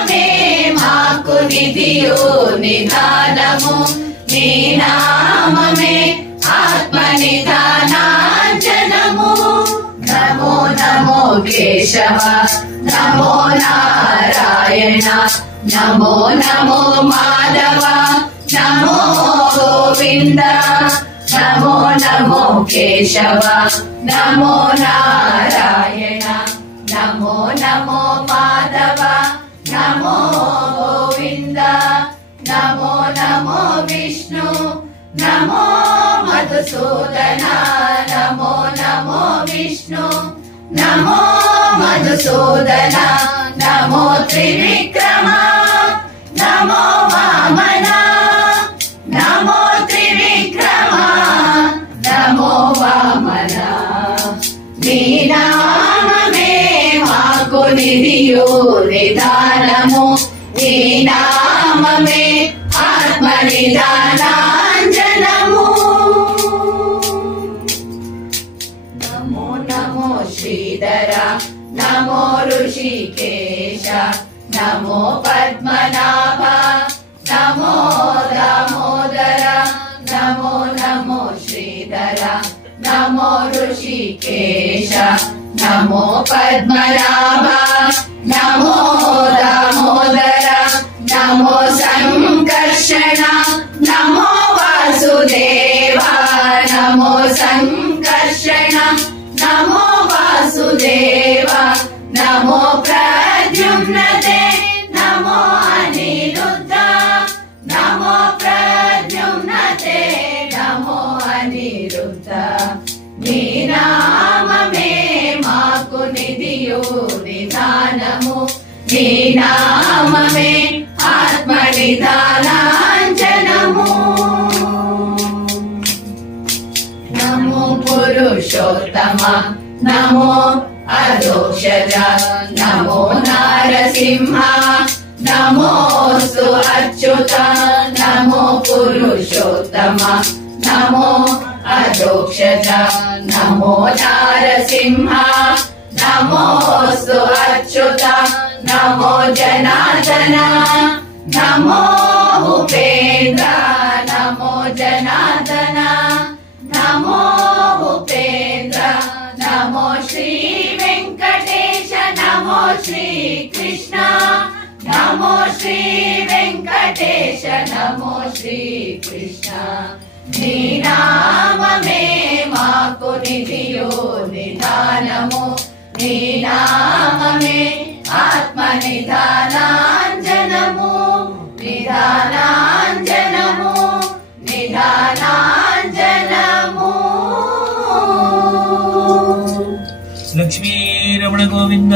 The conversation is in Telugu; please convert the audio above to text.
నామమే మాకు నిధియు నిదానము నీ నామమే ఆత్మ నిదానాంజనము నమో నమో కేశవ నమో నారాయణ నమో నమో మాధవ నమో గోవింద నమో నమో కేశవ నమో నారాయణ నమో నమో మాధవ నమో గోవింద నమో నమో విష్ణు నమో మధుసూదన నమో నమో విష్ణు నమో మధుసూదన నమో త్రివిక్రమ నమో వామన నమో త్రివిక్రమ నమో వామన నీ నామమే మాకు నిధియు నిదానము నీ నామమే ఆత్మ నిదానాంజనము నమో నమో శ్రీధర నమో ఋషికేశ నమో పద్మనాభ నమో దామోదర నమో నమో శ్రీధర నమో ఋషికేశ నమో పద్మనాభ నమో దామోదర నమో సంకర్షణ నమో వాసుదేవ నమో సంకర్షణ నమో వాసుదేవ నమో ప్రద్యుమ్నతే నమో అనిరుద్ధ నమో ప్రద్యుమ్నతే నమో అనిరుద్ధ నీ నామమే మాకు నిధియు నిదానము నీ నామమే ఆత్మ నిదానాంజనము నమో పురుషోత్తమ నమో అదోక్షజ నమో నారసింహ నమోస్తు అచ్యుత నమో పురుషోత్తమ నమో అదోక్షజ నమో నారసింహ నమోస్తు అచ్యుత నమో జనార్దన నమో ఉపేంద్ర నమో జనార్దన నమో ఉపేంద్ర నమో శ్రీ వెంకటేశ నమో శ్రీ కృష్ణ నమో శ్రీ వెంకటేశ నమో శ్రీ కృష్ణ నీ నామమే మాకు నిధియు నిదానము నీ నామమే ఆత్మ నిదానాంజనము నిదానాంజనము నిదానాంజనము లక్ష్మీ రమణ గోవింద